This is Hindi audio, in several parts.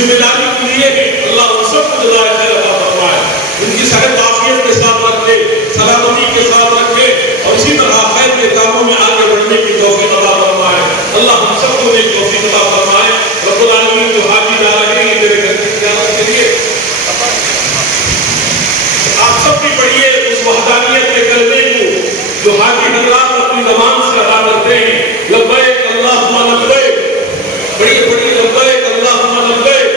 जिम्मेदारी के लिए अल्लाह उन सबको जज़ाए खैर अता फरमाए, उनकी सेहत आफियत के साथ रखे, सलामती के साथ रखे और इसी तरह खैर के कामों में आगे बढ़ने की तौफीक अता फरमाए। अल्लाह हम सबको एक तौफीक अता फरमाए। रब्बुल आलमीन जो हाजी जा रहे हैं तेरे घर की क़यामत के लिए, आप सब भी पढ़िए उस वहदानियत के कलमे को जो हाजी हज़रात अपनी ज़बान से अदा करते हैं। लब्बैक अल्लाहुम्मा लब्बैक, पढ़िए पढ़िए, लब्बैक अल्लाहुम्मा लब्बैक,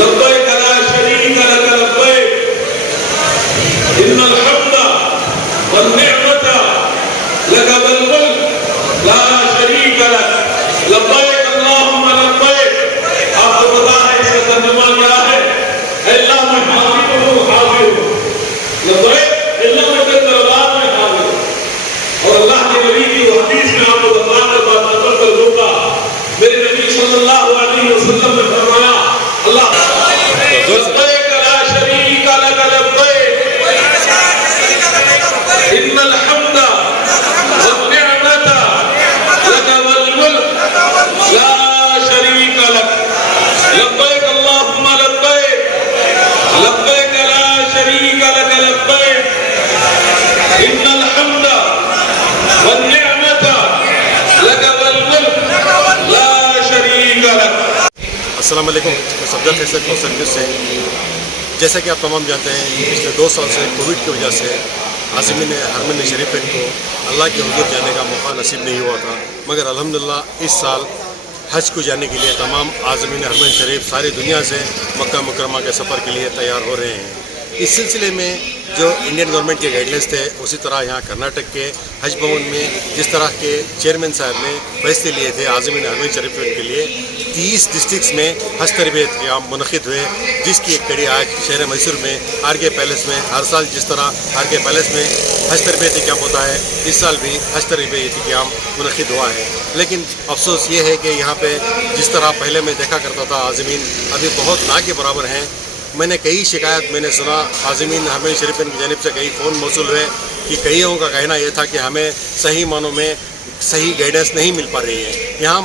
लब्बैक ला शरीका लक लब्बैक, इन्नल हम्दा वन निअमता लक वल मुल्क ला शरीका लक, लब्बैक अल्लाहुम्मा लब्बैक। आपको पता है इसका तर्जुमा क्या है? अल्लाह मैं हाजिर हूँ, हाजिर हूँ। लब्बैक अल्लाह मैं तेरे दरबार में हाजिर हूँ। और अल्लाह के नबी की हदीस में आपको बतलाने बात नकल कर दूंगा। मेरे नबी सल्लल्लाहु अलैहि वसल्लम ने फरमाया, अल्लाह लब्बैक ला शरीका लक लब्बैक, इन्नल हम्दा वन निअमता लक वल मुल्क ला शरीका लक, लब्बैक अल्लाहुम्मा लब्बैक, लब्बैक ला शरीका लक लब्बैक, इन्नल हम्दा वन निअमता लक वल मुल्क ला शरीका लक। अस्सलाम वालेकुम, मैं सफदर फैसल कौसर न्यूज़ से। जैसा कि आप तमाम जानते हैं, पिछले 2 साल से कोविड की वजह से आज़मीन हरमैन शरीफैन को अल्लाह के हुज़ूर जाने का मौका नसीब नहीं हुआ था, मगर अल्हम्दुलिल्लाह इस साल हज को जाने के लिए तमाम आज़मीन हरमैन शरीफ सारी दुनिया से मक्का मुकरमा के सफ़र के लिए तैयार हो रहे हैं। इस सिलसिले में जो इंडियन गवर्नमेंट के गाइडलाइंस थे, उसी तरह यहाँ कर्नाटक के हज भवन में जिस तरह के चेयरमैन साहब ने फैसले लिए थे आज़मीन हरमैन शरीफैन के लिए 30 डिस्ट्रिक्ट्स में हज तरबियत कैंप मुनक़िद हुए, जिसकी एक कड़ी आज शहर मैसूर में आर.के. पैलेस में हर साल जिस तरह आर.के. पैलेस में हज तरबियती कैंप होता है, इस साल भी हज तरबियती कैंप मुनक़िद हुआ है। लेकिन अफसोस ये है कि यहाँ पे जिस तरह पहले मैं देखा करता था आज़मीन अभी बहुत ना के बराबर हैं। मैंने कई शिकायत मैंने सुना आज़मीन हरमैन शरीफैन की जानिब से, कई फ़ोन मौसूल हुए कि कईयों का कहना यह था कि हमें सही मानों में सही गाइडेंस नहीं मिल पा रही है।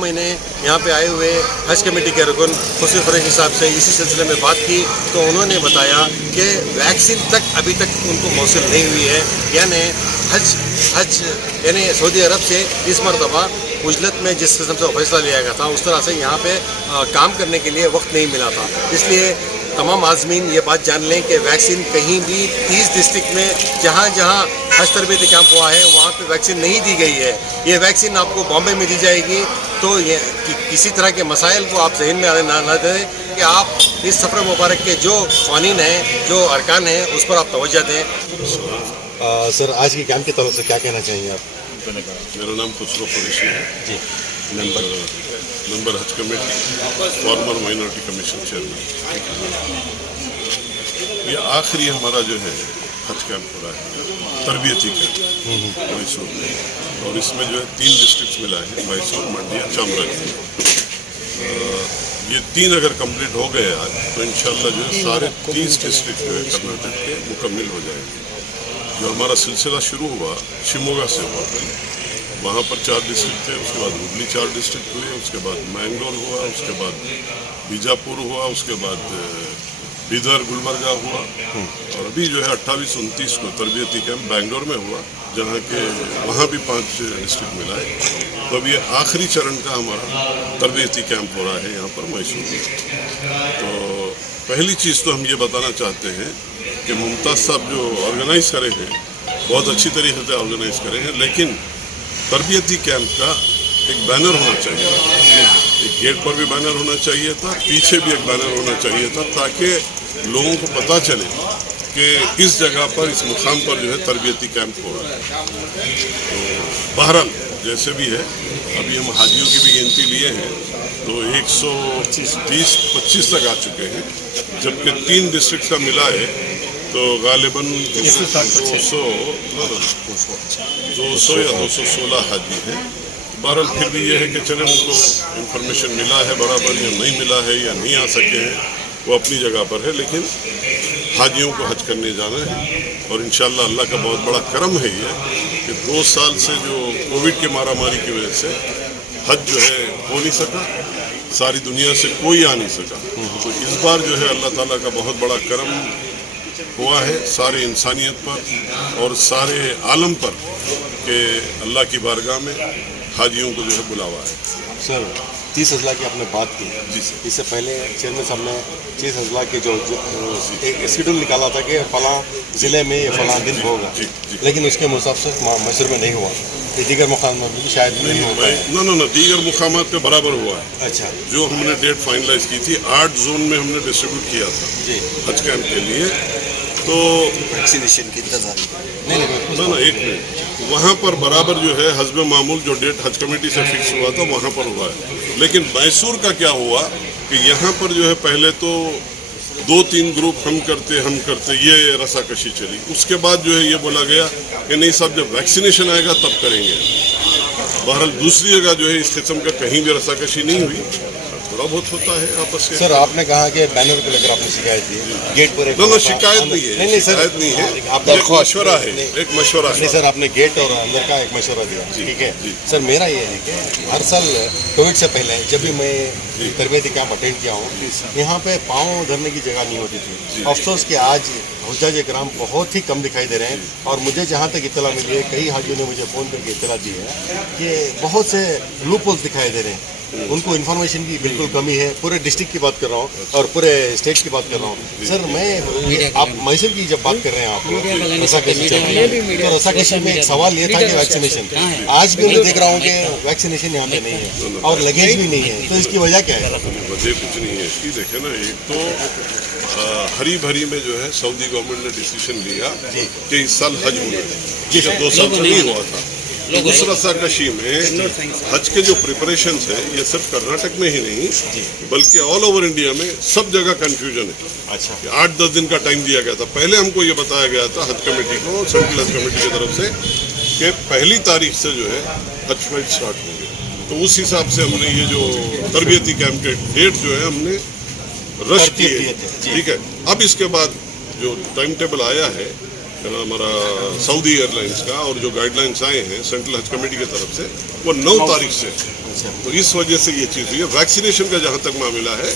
मैंने यहाँ पे आए हुए हज कमेटी के रुकन खुर्शीद कुरैशी साहब से इसी सिलसिले में बात की, तो उन्होंने बताया कि वैक्सीन तक अभी तक उनको मौसूल नहीं हुई है। यानी हज यानी सऊदी अरब से इस मरतबा उजलत में जिस किस्म से फैसला लिया गया था, उस तरह से यहाँ पे काम करने के लिए वक्त नहीं मिला था। इसलिए तमाम आज़मीन ये बात जान लें कि वैक्सीन कहीं भी 30 डिस्ट्रिक्ट में जहाँ जहाँ हज तरबियती कैंप हुआ है वहाँ पे वैक्सीन नहीं दी गई है। ये वैक्सीन आपको बॉम्बे में दी जाएगी। तो ये किसी तरह के मसाइल को आप जहन में ना दें कि आप इस सफ़र मुबारक के जो क़वानीन हैं, जो अरकान हैं, उस पर आप तवज्जो दें। सर, आज की कैंप की तरफ से क्या कहना चाहेंगे आप? मेरा नाम खुसरो कुरैशी है जी, मेंबर हज committee, farmer minority commission chairman. ये आखिरी हमारा जो है हज कैंप हो रहा है, तरबियती कैंप मैसूर में, और इसमें जो है 3 डिस्ट्रिक्ट मिला है, मैसूर, मंडिया, चामराजनगर। ये 3 अगर कंप्लीट हो गए आज तो इंशाल्लाह जो है सारे 30 डिस्ट्रिक्ट जो है कर्नाटक के मुकम्मिल हो जाएंगे। जो हमारा सिलसिला शुरू हुआ शिमोगा से हुआ, पहले वहाँ पर 4 डिस्ट्रिक्ट थे, उसके बाद हुबली 4 डिस्ट्रिक्ट हुए, उसके बाद मैंगलोर हुआ, उसके बाद बीजापुर हुआ, उसके बाद बीदर गुलबर्गा हुआ, और अभी जो है 28-29 को तरबियती कैंप बेंगलोर में हुआ, जहाँ के वहाँ भी 5 डिस्ट्रिक्ट मिला है। तो अब ये आखिरी चरण का हमारा तरबियती कैंप हो रहा है यहाँ पर मैसूर में। तो पहली चीज़ तो हम ये बताना चाहते हैं कि मुमताज़ साहब जो ऑर्गेनाइज करे हैं बहुत अच्छी तरीके से ऑर्गेनाइज करे हैं, लेकिन तरबियती कैंप का एक बैनर होना चाहिए, एक गेट पर भी बैनर होना चाहिए था, पीछे भी एक बैनर होना चाहिए था, ताकि लोगों को पता चले कि इस जगह पर, इस मुकाम पर जो है तरबियती कैंप हो रहा है। तो बहरहाल जैसे भी है, अभी हम हाजियों की भी गिनती लिए हैं तो 125 तक आ चुके हैं, जबकि 3 डिस्ट्रिक्ट का मिला है तो गालिबन 200 या 216 हाजी हैं। बहरहाल फिर भी ये है कि चले उनको इंफॉर्मेशन मिला है बराबर या नहीं मिला है या नहीं आ सके हैं, वो अपनी जगह पर है, लेकिन हाजियों को हज करने जाना है। और इंशाअल्लाह अल्लाह का बहुत बड़ा करम है ये कि 2 साल से जो कोविड की मारामारी की वजह से हज जो है हो नहीं सका, सारी दुनिया से कोई आ नहीं सका। तो इस बार जो है अल्लाह ताला का बहुत बड़ा करम हुआ है सारे इंसानियत पर और सारे आलम पर कि अल्लाह की बारगाह में हाजियों को जो है बुलावा है। सर 30 अजला की आपने बात की जी सर। इससे पहले चेयरमैन साहब ने 30 अजला के जो एक शेड्यूल निकाला था कि फलां ज़िले में ये फलां दिन होगा, लेकिन उसके मुताबिक से मैसूर में नहीं हुआ, ये दीगर मुकाम में भी शायद नहीं होगा। ना दीगर मुकामात पे बराबर हुआ है। अच्छा जो हमने डेट फाइनलाइज की थी 8 जोन में हमने डिस्ट्रीब्यूट किया था जी, हज कैंप के लिए। तो वैक्सीनेशन की इंतजारी ना एक मिनट, वहाँ पर बराबर जो है हस्ब मामूल जो डेट हज कमेटी से फिक्स हुआ था वहाँ पर हुआ है। लेकिन मैसूर का क्या हुआ कि यहाँ पर जो है पहले तो 2-3 ग्रुप हम करते ये रसाकशी चली। उसके बाद जो है ये बोला गया कि नहीं साहब जब वैक्सीनेशन आएगा तब करेंगे। बहरहाल दूसरी जगह जो है इस किस्म का कहीं भी रसाकशी नहीं हुई, थोड़ा बहुत होता है आपस में। सर आपने कहा कि बैनर को लेकर आपने शिकायत दी, गेट पर ना शिकायत नहीं है, नहीं सर, शिकायत नहीं है, आप एक मशवरा है, एक मशवरा नहीं है। सर, आपने गेट और अंदर का एक मशवरा दिया, ठीक है सर। मेरा ये है कि हर साल कोविड से पहले जब भी मैं तरबियती कैंप अटेंड किया हूँ, यहाँ पे पाँव धरने की जगह नहीं होती थी। अफसोस कि आज हुज्जाज इकराम बहुत ही कम दिखाई दे रहे हैं, और मुझे जहाँ तक इत्तला मिली है, कई हाजियों ने मुझे फ़ोन करके इत्तला दी है कि बहुत से लूप होल्स दिखाई दे रहे हैं। उनको इन्फॉर्मेशन की बिल्कुल कमी है। पूरे डिस्ट्रिक्ट की बात कर रहा हूँ और पूरे स्टेट की बात कर रहा हूँ। सर मैं आप मैसूर की जब बात कर रहे हैं, आप रसाकशी चल रही है, तो रसाकशी में एक सवाल ये था कि वैक्सीनेशन, आज भी मैं देख रहा हूँ कि वैक्सीनेशन यहाँ पे नहीं है और लगेज भी नहीं है, तो इसकी वजह क्या है? वजह कुछ नहीं है इसकी। देखे ना, एक तो हरी भरी में जो है सऊदी गवर्नमेंट ने डिसीजन लिया कि इस साल हज होना है, जिसे 2 साल से नहीं हुआ था। उस रसाकशी में हज के जो प्रिपरेशन है ये सिर्फ कर्नाटक में ही नहीं बल्कि ऑल ओवर इंडिया में सब जगह कंफ्यूजन है। अच्छा, 8-10 दिन का टाइम दिया गया था। पहले हमको ये बताया गया था हज कमेटी को, सेंट्रल हज कमेटी की तरफ से, कि 1 तारीख से जो है हज फ्लाइट स्टार्ट होंगे। तो उस हिसाब से हमने ये जो तरबियती कैंप के डेट जो है हमने रश किए, ठीक है। अब इसके बाद जो टाइम टेबल आया है हमारा सऊदी एयरलाइंस का और जो गाइडलाइंस आए हैं सेंट्रल हज कमेटी की तरफ से, वो 9 तारीख से। तो इस वजह से ये चीज़ हुई है। वैक्सीनेशन का जहाँ तक मामला है,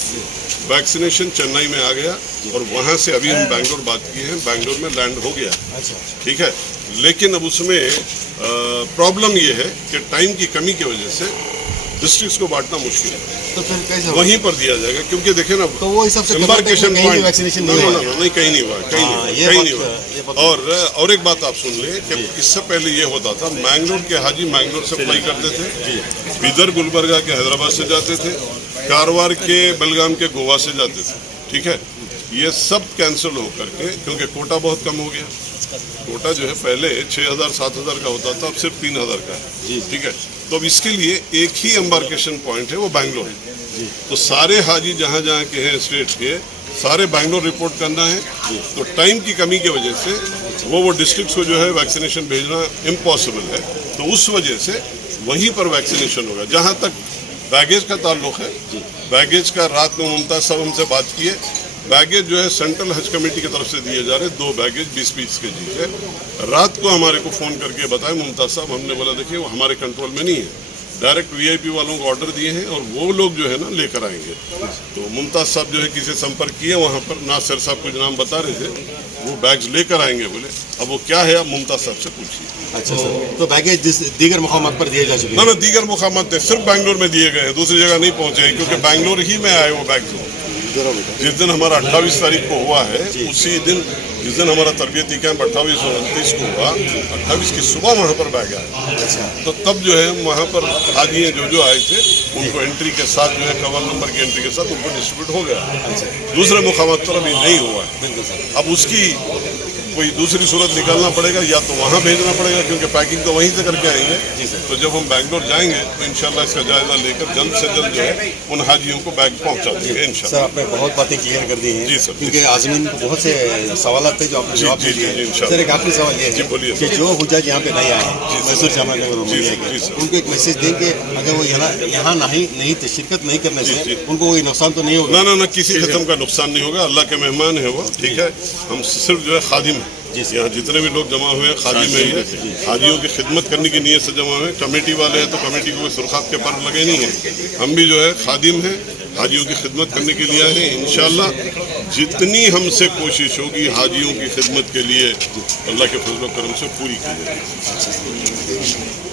वैक्सीनेशन चेन्नई में आ गया और वहाँ से अभी हम बैंगलोर बात किए हैं, बैंगलोर में लैंड हो गया, ठीक है। लेकिन अब उसमें प्रॉब्लम ये है कि टाइम की कमी की वजह से डिस्ट्रिक्ट्स को बांटना मुश्किल है। तो फिर कैसे वहीं पर दिया जाएगा, क्योंकि देखे ना तो वो हिसाब से एम्बार्केशन पॉइंट वैक्सीनेशन नहीं कहीं नहीं हुआ, कहीं नहीं हुआ। और एक बात आप सुन लें कि इससे पहले ये होता था, मैंगलोर के हाजी मैंगलोर से फ्लाई करते थे, बिदर गुलबर्गा के हैदराबाद से जाते थे, कारवार के बेलगाम के गोवा से जाते थे, ठीक है। ये सब कैंसिल हो करके, क्योंकि कोटा बहुत कम हो गया। कोटा जो है पहले 6,000-7,000 का होता था, अब सिर्फ 3,000 का है, ठीक है। तो अब इसके लिए एक ही एम्बार्केशन पॉइंट है, वो बैंगलोर है। तो सारे हाजी जहाँ जहाँ के हैं स्टेट के, सारे बैंगलोर रिपोर्ट करना है। तो टाइम की कमी की वजह से वो डिस्ट्रिक्ट्स को जो है वैक्सीनेशन भेजना इम्पॉसिबल है। तो उस वजह से वहीं पर वैक्सीनेशन होगा। जहाँ तक बैगेज का ताल्लुक है, बैगेज का रात में मुमताज़ साहब हमसे बात किए, बैगेज जो है सेंट्रल हज कमेटी की तरफ से दिए जा रहे 2 बैगेज 20-20 के जी है। रात को हमारे को फ़ोन करके बताए मुमताज़ साहब, हमने बोला देखिए वो हमारे कंट्रोल में नहीं है, डायरेक्ट वीआईपी वालों को ऑर्डर दिए हैं और वो लोग जो है ना लेकर आएंगे। तो मुमताज़ साहब जो है किसी संपर्क किए वहाँ पर, नासिर साहब कुछ नाम बता रहे थे, वो बैग्स लेकर आएंगे बोले। अब वो क्या है आप मुमताज़ साहब से पूछिए। अच्छा सर, तो बैगेज दीगर मुकामात पर दिए जा चुके हैं? ना दीगर मुकामात थे, सिर्फ बैंगलोर में दिए गए हैं, दूसरी जगह नहीं पहुँचे, क्योंकि बैंगलोर ही में आए वो बैग। जिस दिन हमारा 28 तारीख को हुआ है, उसी दिन जिस दिन हमारा तरबियती कैंप 28 और 29 को हुआ, 28 की सुबह वहाँ पर बैग आया। अच्छा, तो तब जो है वहाँ पर हाजी जो आए थे उनको एंट्री के साथ जो है कवर नंबर की एंट्री के साथ उनको डिस्ट्रीब्यूट हो गया। दूसरे मुकामात पर अभी नहीं हुआ है। अब उसकी कोई दूसरी सूरत निकालना पड़ेगा, या तो वहाँ भेजना पड़ेगा, क्योंकि पैकिंग तो वहीं से करके आएंगे। तो जब हम बैंगलोर जाएंगे तो इंशाल्लाह इसका जायजा लेकर जल्द से जल्द जो है उन हाजियों को बैग पहुँचा देंगे इंशाल्लाह। सर आपने बहुत बातें क्लियर कर दी हैं जी सर, क्योंकि आज़मीन को बहुत से सवाल थे जो आपने जवाब दिए। सर एक आखिरी सवाल ये है कि जो हुज्जाज यहाँ पे नहीं आए, मैसूर जामा नगर उनको एक मैसेज दें कि अगर वो यहाँ नहीं शिरकत नहीं करने से उनको कोई नुकसान तो नहीं होगा? ना किसी किस्म का नुकसान नहीं होगा। अल्लाह के मेहमान है वो, ठीक है। हम सिर्फ जो है खादिम यहाँ जितने भी लोग जमा हुए हैं खादी में ही है, हाजियों की खिदमत करने की नीयत से जमा हुए हैं। कमेटी वाले हैं तो कमेटी को कोई सुरखात के पर्व लगे नहीं है। हम भी जो है खादिम हैं, हाजियों की खिदमत करने के लिए आए हैं। इंशाअल्लाह जितनी हमसे कोशिश होगी हाजियों की खिदमत के लिए अल्लाह के फजल करम से पूरी की जाएगी।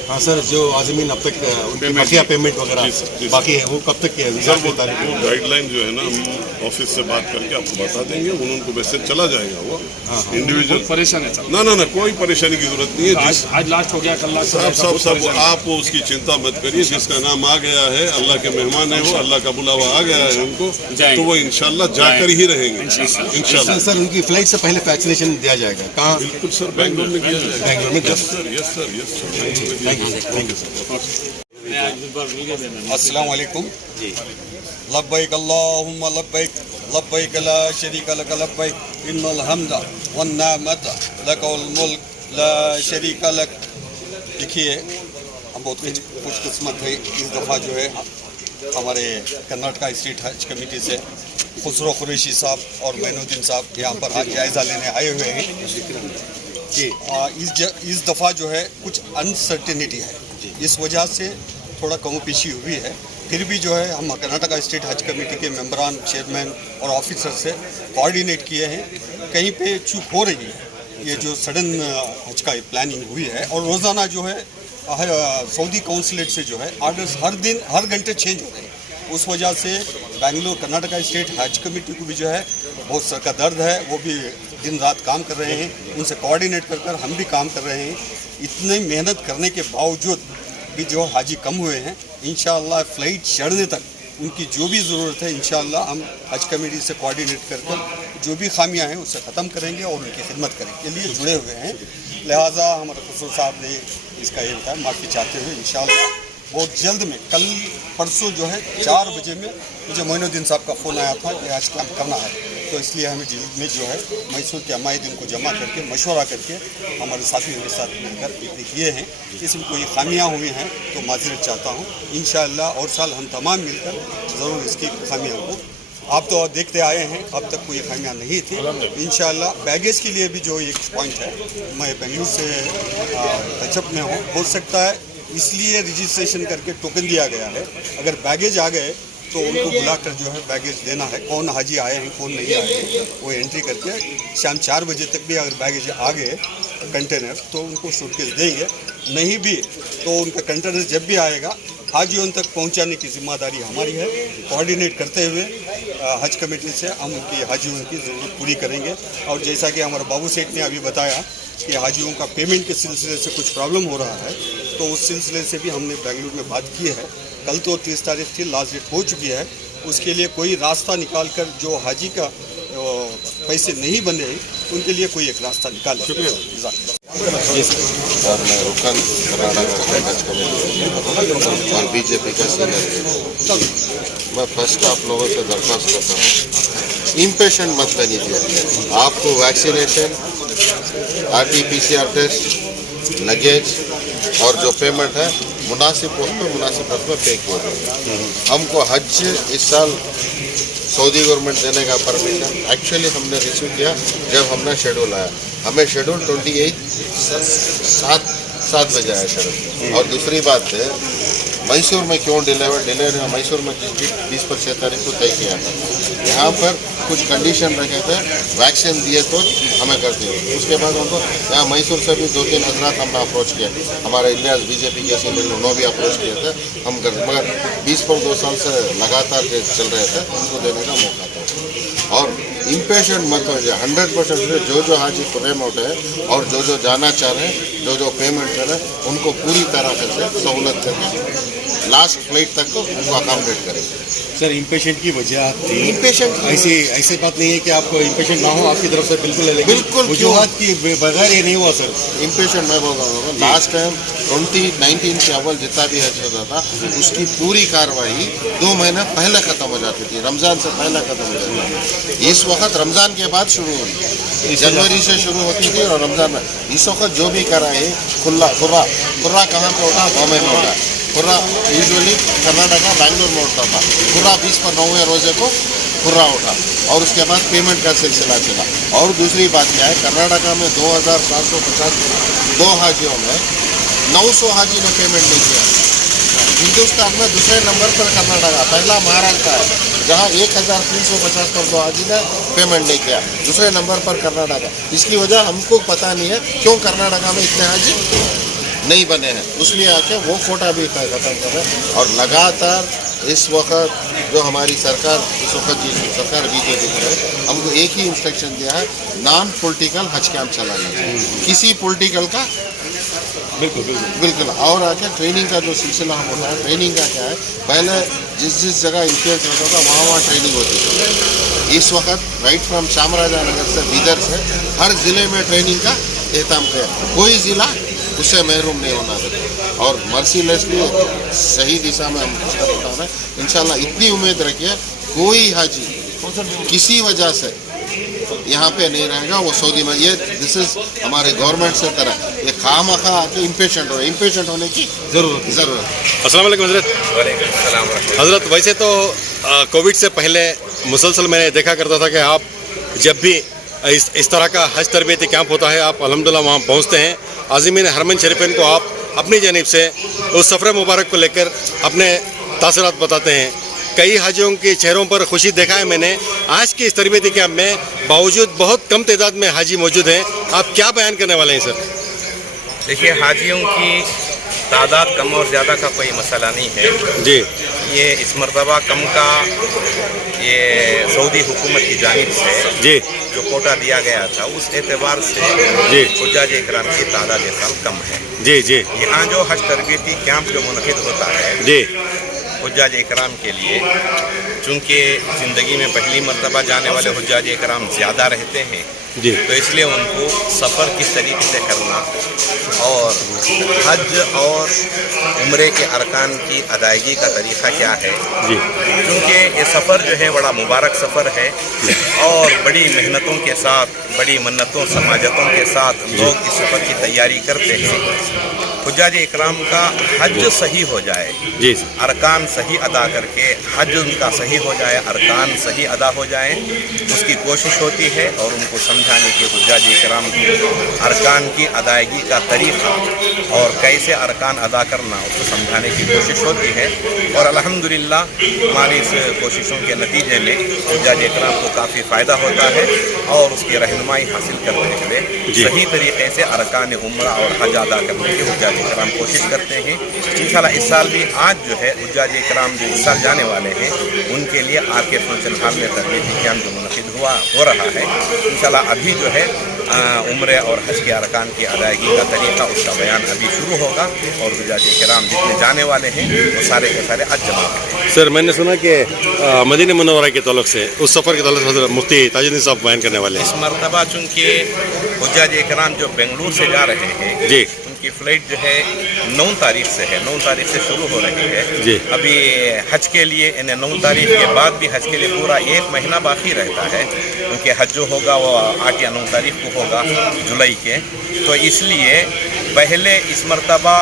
हाँ सर, जो आज़मीन अब तक उनके बकिया पेमेंट वगैरह बाकी है वो कब तक के सर वो गाइडलाइन जो है ना हम ऑफिस से बात करके आपको बता देंगे। उनको मैसेज चला जाएगा वो इंडिविजुअल। परेशान है सर। ना कोई परेशानी की जरूरत नहीं है। आज लास्ट हो गया, कल लास्ट सब आप उसकी चिंता मत करिए। जिसका नाम आ गया है, अल्लाह के मेहमान है वो, अल्लाह का बुलावा आ गया है उनको, तो वो इंशाल्लाह जाकर ही रहेंगे इंशाल्लाह। सर उनकी फ्लाइट से पहले वैक्सीनेशन दिया जाएगा कहाँ? बिल्कुल सर, बैंगलोर में किया जाएगा। बैंगलोर में। Yes sir. अस्सलाम वालेकुम। लब्बैक अल्लाहुम्मा लब्बैक, लब्बैक ला शरीका लक लब्बैक, इन्नल हम्दा वन निअमत लकल मुल्क ला शरीका लक। देखिए, हम बहुत खुशकिस्मत है इस दफ़ा जो है हमारे कर्नाटका स्टेट हज कमेटी से खुसरो कुरैशी साहब और मैनुद्दीन साहब यहाँ पर आज जायज़ा लेने आए हुए हैं जी। इस दफ़ा जो है कुछ अनसर्टेनिटी है, इस वजह से थोड़ा कमोपेशी हुई है। फिर भी जो है हम कर्नाटका स्टेट हज कमेटी के मेंबरान, चेयरमैन और ऑफिसर से कोऑर्डिनेट किए हैं। कहीं पे चूक हो रही है, ये जो सडन हज का प्लानिंग हुई है, और रोज़ाना जो है सऊदी काउंसलेट से जो है आर्डर्स हर दिन हर घंटे चेंज हो रहे हैं। उस वजह से बेंगलोर कर्नाटका स्टेट हज कमेटी को भी जो है बहुत सर का दर्द है। वो भी दिन रात काम कर रहे हैं, उनसे कोऑर्डिनेट कर हम भी काम कर रहे हैं। इतनी मेहनत करने के बावजूद भी जो हाजी कम हुए हैं, इंशाअल्लाह फ़्लाइट चढ़ने तक उनकी जो भी ज़रूरत है इंशाअल्लाह हम हज कमेटी से कोऑर्डिनेट कर जो भी खामियां हैं उसे ख़त्म करेंगे और उनकी खिदमत करने के लिए जुड़े हुए हैं। लिहाजा हमारे खुसरो साहब ने इसका ये बताया, माफ़ी चाहते हुए इंशाअल्लाह बहुत जल्द में, कल परसों जो है 4 बजे में मुझे मोइनुद्दीन साहब का फ़ोन आया था कि आज काम करना है, तो इसलिए हमें जल्द में जो है मैसूर के अमायदीन को जमा करके मशवरा करके हमारे साथियों के साथ मिलकर पिकनिक किए हैं। इसमें कोई खामियां हुई हैं तो माजरत चाहता हूँ। इंशाअल्लाह और साल हम तमाम मिलकर ज़रूर इसकी खामियों को, आप तो देखते आए हैं, अब तक कोई खामियां नहीं थी। इंशाअल्लाह बैगेज के लिए भी जो एक पॉइंट है, मैं बेंगलुरु से टचअप में हूँ, हो सकता है इसलिए रजिस्ट्रेशन करके टोकन दिया गया है। अगर बैगेज आ गए तो उनको बुलाकर जो है बैगेज देना है, कौन हाजी आए हैं कौन नहीं आए हैं वो एंट्री करके शाम 4 बजे तक भी अगर बैगेज आ गए कंटेनर तो उनको सूटकेस देंगे, नहीं भी तो उनका कंटेनर जब भी आएगा हाजियों तक पहुंचाने की जिम्मेदारी हमारी है। कोऑर्डिनेट करते हुए हज कमेटी से हम उनकी हाजियों की ज़रूरत पूरी करेंगे। और जैसा कि हमारे बाबू सेठ ने अभी बताया कि हाजियों का पेमेंट के सिलसिले से कुछ प्रॉब्लम हो रहा है, तो उस सिलसिले से भी हमने बेंगलुरु में बात की है। कल तो 30 तारीख थी, लास्ट डेट हो चुकी है। उसके लिए कोई रास्ता निकाल कर जो हाजी का पैसे नहीं बने उनके लिए कोई एक रास्ता निकाले। शुक्रिया। और मैं रुकन कर्नाटका हज कमेटी और बीजेपी का सीनियर। मैं फर्स्ट आप लोगों से दरख्वास्त करता हूँ, इम्पेशेंट मत बनीजिए। आपको वैक्सीनेशन, RT-PCR टेस्ट, लगेज और जो पेमेंट है मुनासिब वक्त में पे किया जाएगा। हमको हज इस साल सऊदी गवर्नमेंट देने का परमिशन एक्चुअली हमने रिसीव किया जब हमने शेड्यूल आया। हमें शेड्यूल 28 7 बजे आया शेड्यूल। और दूसरी बात है, मैसूर में क्यों डिले हुआ? मैसूर में 20 पर 6 तारीख को तय किया था। यहाँ पर कुछ कंडीशन रखे थे, वैक्सीन दिए तो हमें कर दिए। उसके बाद उनको यहाँ मैसूर से भी 2-3 हजरात हमने अप्रोच किया, हमारे इलियास बीजेपी के सीनियर उन्होंने भी अप्रोच किए थे हम कर, मगर 20 पर 2 साल से लगातार चल रहे थे, उनको देने का मौका था। और इम्पेशेंट मत हो जाए, 100% जो हाजी प्रेमोट है और जो जाना चाह रहे हैं, जो पेमेंट कर रहे हैं, उनको पूरी तरह से सहूलत करके लास्ट फ्लाइट तक को उनको अकोमोडेट करेंगे। सर इम्पेशेंट की वजह थी, इम्पेशेंट ऐसी बात नहीं है कि आपको इम्पेशेंट ना हो, आपकी तरफ से बिल्कुल है, लेकिन बिल्कुल वजूहात की बगैर ये नहीं हुआ सर। इम्पेशेंट मैं बोल रहा हूँ, लास्ट टाइम 2019 के अव्वल जितना भी हज होता था उसकी पूरी कार्रवाई 2 महीना पहले ख़त्म हो जाती थी, रमज़ान से पहले ख़त्म हो जाती थी। इस वक्त रमज़ान के बाद शुरू हुई, जनवरी से शुरू होती थी और रमज़ान में इस वक्त जो भी कराए खुर्रा कहाँ पर होता, बॉम्बे में होता। खुर्रा यूजुअली कर्नाटका बैंगलोर में होता था। खुर्रा 20 पर 9वें रोज़े को खुर्रा उठा और उसके बाद पेमेंट का सिलसिला चला। और दूसरी बात क्या है, कर्नाटका में 2750 दो हाजियों में 900 हाजी ने पेमेंट नहीं किया। हिंदुस्तान में दूसरे नंबर पर कर्नाटका, पहला महाराष्ट्र है जहां 1350 पर दो हाजी ने पेमेंट नहीं किया, दूसरे नंबर पर कर्नाटका। इसकी वजह हमको पता नहीं है क्यों कर्नाटका में इतने हाजी नहीं बने हैं, इसलिए आके वो कोटा भी खत्म कर रहे हैं। और लगातार इस वक्त जो हमारी सरकार, इस वक्त जिस सरकार बीजेपी की है, हमको एक ही इंस्ट्रक्शन दिया है, नॉन पॉलिटिकल हज कैंप चलाना चाहिए, किसी पॉलिटिकल का बिल्कुल। और आके ट्रेनिंग का जो सिलसिला हम होता है, ट्रेनिंग का क्या है, पहले जिस जगह इन्फ्लुएंस होता था वहाँ ट्रेनिंग होती थी। इस वक्त राइट फ्रॉम चामराजानगर से बीदर से हर ज़िले में ट्रेनिंग का एहतमाम किया, कोई ज़िला उससे महरूम नहीं होना चाहिए। और मर्सीलेसली सही दिशा में हम कदम उठा रहे हैं। इंशाल्लाह इतनी उम्मीद रखिए, कोई हाजी किसी वजह से यहाँ पे नहीं रहेगा, वो सऊदी में। ये दिस इज हमारे गवर्नमेंट से तरह ये खामखा आके इम्पेशेंट होने की ज़रूरत। अस्सलाम वालेकुम हज़रत। हज़रत, वैसे तो कोविड से पहले मुसलसल मैंने देखा करता था कि आप जब भी इस तरह का हज तरबियती कैंप होता है, आप अल्हम्दुलिल्लाह वहाँ पहुँचते हैं। आज़मीन हरमैन शरीफैन को आप अपनी जानिब से उस सफ़र मुबारक को लेकर अपने तासरात बताते हैं। कई हाजियों के चेहरों पर खुशी देखा है मैंने। आज के इस तरबियती कैंप में बावजूद बहुत कम तादाद में हाजी मौजूद हैं, आप क्या बयान करने वाले हैं सर? देखिए, हाजियों की तादाद कम और ज़्यादा का कोई मसला नहीं है जी। ये इस मरतबा कम का ये सऊदी हुकूमत की जानिब से जी जो कोटा दिया गया था, उस एतबार से जी हुज्जाज इकराम की तादाद इस साल कम है। जी जी यहाँ जो हज तरबियती कैंप जो मुनक़िद होता है जी हुज्जाज इकराम के लिए, चूँकि ज़िंदगी में पहली मरतबा जाने वाले हुज्जाज इकराम ज़्यादा रहते हैं, जी तो इसलिए उनको सफ़र किस तरीके से करना और हज और उम्रे के अरकान की अदायगी का तरीक़ा क्या है। जी क्योंकि ये सफ़र जो है बड़ा मुबारक सफ़र है और बड़ी मेहनतों के साथ, बड़ी मन्नतों समाजतों के साथ लोग इस सफ़र की तैयारी करते हैं। हुज्जाज इकराम का हज सही हो जाए, जी अरकान सही अदा करके हज उनका सही हो जाए, अरकान सही अदा हो जाए, उसकी कोशिश होती है। और उनको समझाने की हुज्जाज इकराम को अरकान की अदायगी का तरीक़ा और कैसे अरकान अदा करना, उसको समझाने की कोशिश होती है। और अल्हम्दुलिल्लाह हमारी इस कोशिशों के नतीजे में हुज्जाज इकराम को काफ़ी फ़ायदा होता है और उसकी रहनुमाई हासिल करने के लिए सही तरीके से अरकान उम्रा और हज अदा करने की हुज्जाज इकराम कोशिश करते हैं। इंशाल्लाह इस साल भी आज जो है हुज्जाज इकराम जो इस साल जाने वाले हैं, उनके लिए आरके फंक्शन हॉल में तरबियती कैंप जो मुनक़िद हो रहा है। इंशाल्लाह अभी जो है उम्रे और हज के अरकान की अदायगी का तरीक़ा, उसका बयान अभी शुरू होगा और हुज्जाज इकराम जितने जाने वाले हैं वो सारे के सारे आज जमा करेंगे। सर, मैंने सुना कि मदीना मुनव्वरा के तौलक से उस सफ़र के तौलक से मुफ्ती ताजुद्दीन साहब बयान करने वाले हैं। इस मरतबा चूँकि हुज्जाज इकराम जो बेंगलुरु से जा रहे हैं जी, की फ़्लाइट जो है 9 तारीख से है, 9 तारीख से शुरू हो रही है जी। अभी हज के लिए इन्हें 9 तारीख के बाद भी हज के लिए पूरा 1 महीना बाकी रहता है, क्योंकि हज जो होगा वो 8 या 9 तारीख को होगा जुलाई के। तो इसलिए पहले इस मरतबा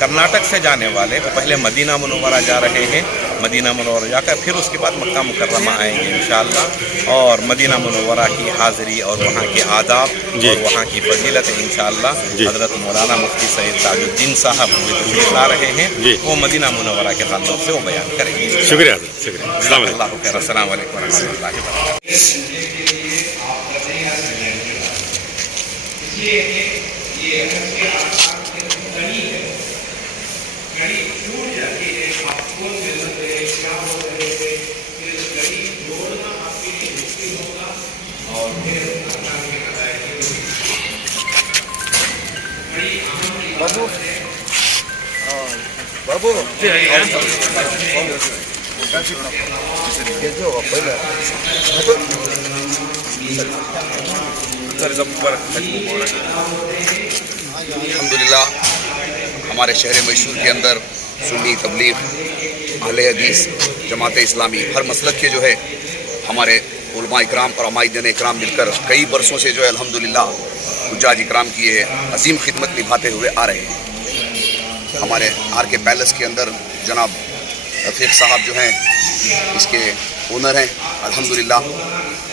कर्नाटक से जाने वाले वो पहले मदीना मुनव्वरा जा रहे हैं, मदीना मुनव्वरा जाकर फिर उसके बाद मक्का मुकर्रमा आएंगे इंशाअल्लाह। और मदीना मुनव्वरा की हाज़िरी और वहाँ के आदाब और वहाँ की फजीलत इंशाअल्लाह हज़रत मौलाना मुफ्ती सैयद ताजुद्दीन साहब वो तशरीफ़ ला रहे हैं, वो मदीना मुनव्वरा के ताल्लुक़ से वो बयान करेंगे। शुक्रिया शुक्रिया। अस्सलाम वालेकुम रहमतुल्लाहि व बाबू अल्हम्दुलिल्लाह हमारे शहर मैसूर के अंदर सुन्नी तबलीग अहले हदीस जमात इस्लामी हर मसलक के जो है हमारे उलमा इकराम और अमाइदीन इकराम मिलकर कई बरसों से जो है अल्हम्दुलिल्लाह हुज्जाज इकराम की ये अजीम खिदमत निभाते हुए आ रहे हैं। हमारे आर के पैलेस के अंदर जनाब रफ़ीक साहब जो हैं इसके ओनर हैं अल्हम्दुलिल्लाह।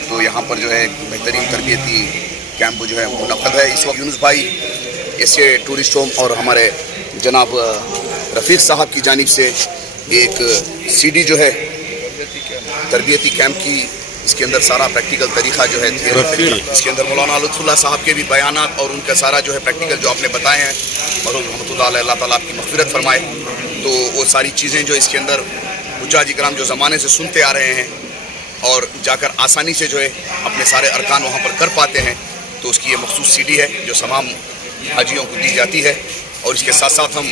तो यहाँ पर जो है बेहतरीन तरबियती कैंप जो है मुनक़द है इस वक्त। यूनुस भाई ऐसे टूरिस्ट होम और हमारे जनाब रफ़ीक साहब की जानिब से एक CD जो है तरबियती कैंप की, इसके अंदर सारा प्रैक्टिकल तरीका जो है इसके अंदर मौलाना लुत्फुल्लाह साहब के भी बयानात और उनका सारा जो है प्रैक्टिकल जो आपने बताए हैं, मरहूम रहमतुल्लाह अलैह, अल्लाह ताला आपकी मग़फ़िरत फरमाए। तो वो सारी चीज़ें जो इसके अंदर हुज्जाज इकराम जो ज़माने से सुनते आ रहे हैं और जाकर आसानी से जो है अपने सारे अरकान वहाँ पर कर पाते हैं, तो उसकी ये मखसूस CD है जो तमाम हाजियों को दी जाती है। और इसके साथ साथ हम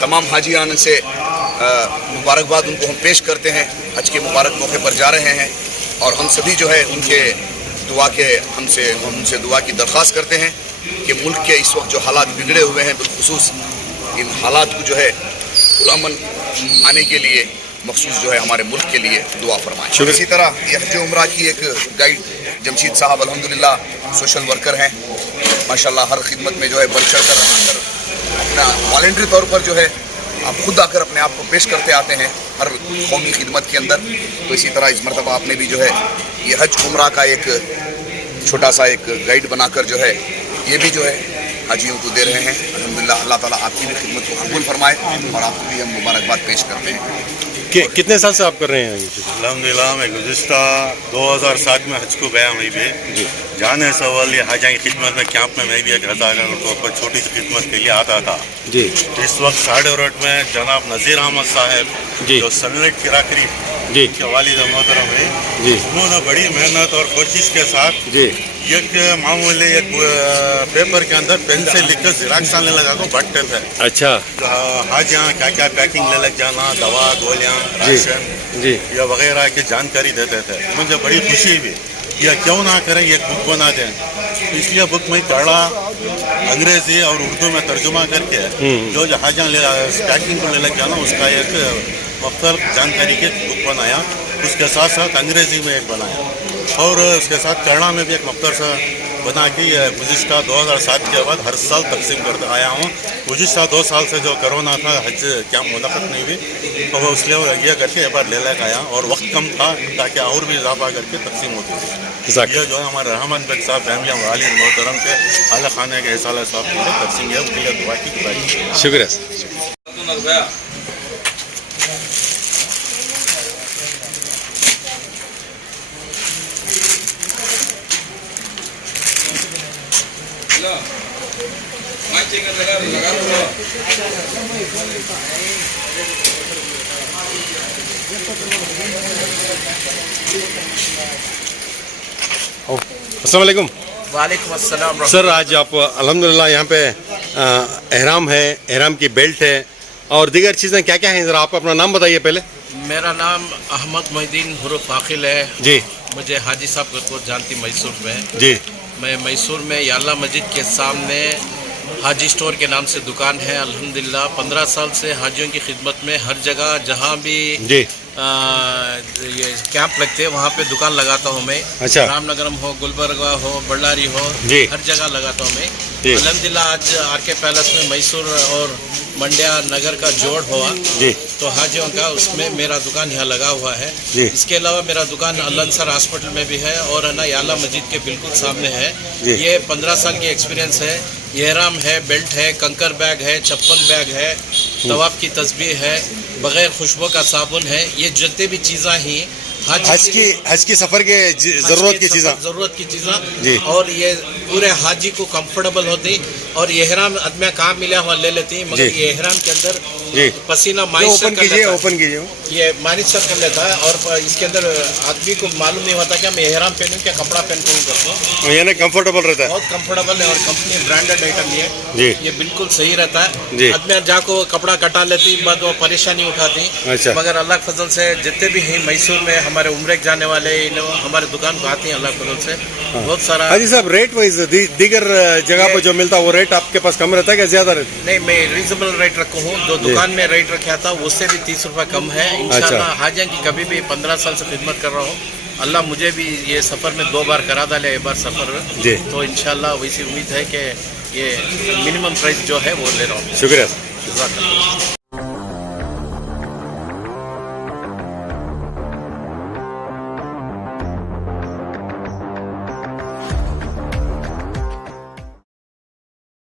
तमाम हाजियान से मुबारकबाद उनको हम पेश करते हैं, हज के मुबारक मौके पर जा रहे हैं। और हम सभी जो है उनके दुआ के हम उनसे दुआ की दरख्वास्त करते हैं कि मुल्क के इस वक्त जो हालात बिगड़े हुए हैं, बिलखुसूस इन हालात को जो है पुरअमन आने के लिए मखसूस जो है हमारे मुल्क के लिए दुआ फरमाएं। इसी तरह ये हज उम्रा की एक गाइड जमशीद साहब अल्हम्दुलिल्लाह सोशल वर्कर हैं माशाल्लाह, हर खिदमत में जो है बढ़ चढ़ कर अपना वॉलंटरी तौर पर जो है आप खुद आकर अपने आप को पेश करते आते हैं हर कौमी खिदमत के अंदर। तो इसी तरह इस मरतबा आपने भी जो है ये हज उम्रा का एक छोटा सा एक गाइड बनाकर जो है ये भी जो है हाजियों को दे रहे हैं। अल्हम्दुलिल्लाह, अल्लाह ताला आपकी भी खिदमत को कबूल फरमाए और आपको भी हम मुबारकबाद पेश करते हैं। कितने साल से आप कर रहे हैं ये? अल्हम्दुलिल्लाह, मैं गुज़िश्ता 2007 में हज को गया। मैं भी जाने से वाली हाजा की खिदमत में कैंप में मैं भी एक अदाकार के तौर पर छोटी सी खिदमत के लिए आता था जी। इस वक्त साढ़े रोड में जनाब नज़ीर अहमद साहब जी, जो सनलाइट फिराकरी जी के वालिद मोहतरम है जी, उन्होंने बड़ी मेहनत और कोशिश के साथ जी एक मामूली एक पेपर के अंदर पेन से लिखकर ज़िराक्स आने लगा को बटते थे। अच्छा आज यहाँ क्या क्या पैकिंग ले लग जाना, दवा गोलियाँ राशन जी या वगैरह की जानकारी देते थे। मुझे बड़ी खुशी हुई या क्यों ना करें एक बुक बना दें। तो इसलिए बुक में कड़ा अंग्रेज़ी और उर्दू में तर्जुमा करके जो जहाँ पैकिंग को ले लग जाना उसका एक मुख्तलिफ जानकारी के बुक बनाया। उसके साथ साथ अंग्रेज़ी में एक बनाया और उसके साथ कन्नड़ा में भी एक मुख्तर सा बना के गुज़िश्ता 2007 के बाद हर साल तकसीम करता आया हूँ। गुज़िश्ता 2 साल से जो कोरोना था हज कैंप मुनक़द नहीं हुई तो वो इसलिए ये करके एक बार ले लेकर आया और वक्त कम था ताकि और भी इजाफा करके तकसीम होती थी। ये जो है हमारे रहमान बेग साहब फैमिली वालिद मोहतरम के आला खाने के हिसाब साहब के लिए तकसीम है, उनके लिए दुआ की गुजारिश। शुक्रिया। अस्सलाम वालेकुम। वालेकुम अस्सलाम। सर आज आप अल्हम्दुलिल्लाह यहाँ पे एहराम है, एहराम की बेल्ट है और दीगर चीज़ें क्या क्या हैं, ज़रा आप अपना नाम बताइए पहले। मेरा नाम अहमद मोहिद्दीन हुरूफ आखिल है जी। मुझे हाजी साहब को जानती मैसूर में जी। मैं मैसूर में याला मस्जिद के सामने हाजी स्टोर के नाम से दुकान है। अल्हम्दुलिल्लाह 15 साल से हाजियों की खिदमत में हर जगह जहाँ भी जी ये कैंप लगते हैं वहाँ पे दुकान लगाता हूँ मैं। अच्छा। रामनगरम हो, गुलबर्गा हो, बल्लारी हो, जी। हर जगह लगाता हूँ मैं। जी। अल्हम्दुलिल्लाह आज आरके पैलेस में मैसूर और मंड्या नगर का जोड़ हुआ जी तो हाजियों का उसमें मेरा दुकान यहाँ लगा हुआ है। जी। इसके अलावा मेरा दुकान अल-अंसर हॉस्पिटल में भी है और है ना याला मस्जिद के बिल्कुल सामने है। जी। ये 15 साल की एक्सपीरियंस है। एहराम है, बेल्ट है, कंकर बैग है, चप्पल बैग है, तवाफ की तस्बीह है, बगैर खुशबू का साबुन है। ये जितने भी चीज़ें ही हज की सफ़र के ज़रूरत की जी चीज़ें और ये पूरे हाजी को कंफर्टेबल होती और एहराम आदमी कहाँ मिला हुआ ले लेती मगर ये एहराम के अंदर जी पसीना ओपन कीजिए ये मालिश सर कर लेता है और इसके अंदर आदमी को मालूम नहीं होता क्या मैं एहराम पहनूं क्या कपड़ा पहन करूँ यानी कंफर्टेबल रहता है, बहुत कंफर्टेबल है और कंपनी ब्रांडेड आइटम जी। ये बिल्कुल सही रहता जी। है। आदमी जाको कपड़ा कटा लेती बाद वो परेशानी उठाती। अच्छा। मगर अल्लाह के फजल से जितने भी हैं मैसूर में हमारे उम्र के जाने वाले हमारे दुकान को आते हैं अल्लाह के फजल से बहुत सारा। हाजी साहब रेट वाइज दीगर जगह पर जो मिलता है वो रेट आपके पास कम रहता है क्या ज़्यादा रहता है? नहीं, मैं रीजनेबल रेट रखा हूँ। जो दुकान में रेट रखा था उससे भी 30 रुपये कम है। इंशाल्लाह हाजिया की कभी भी 15 साल से खिदमत कर रहा हूँ। अल्लाह मुझे भी ये सफ़र में 2 बार करा डाले, एक बार सफ़र जी। तो इंशाल्लाह वैसी उम्मीद है कि ये मिनिमम प्राइस जो है वो ले रहा हूँ। शुक्रिया।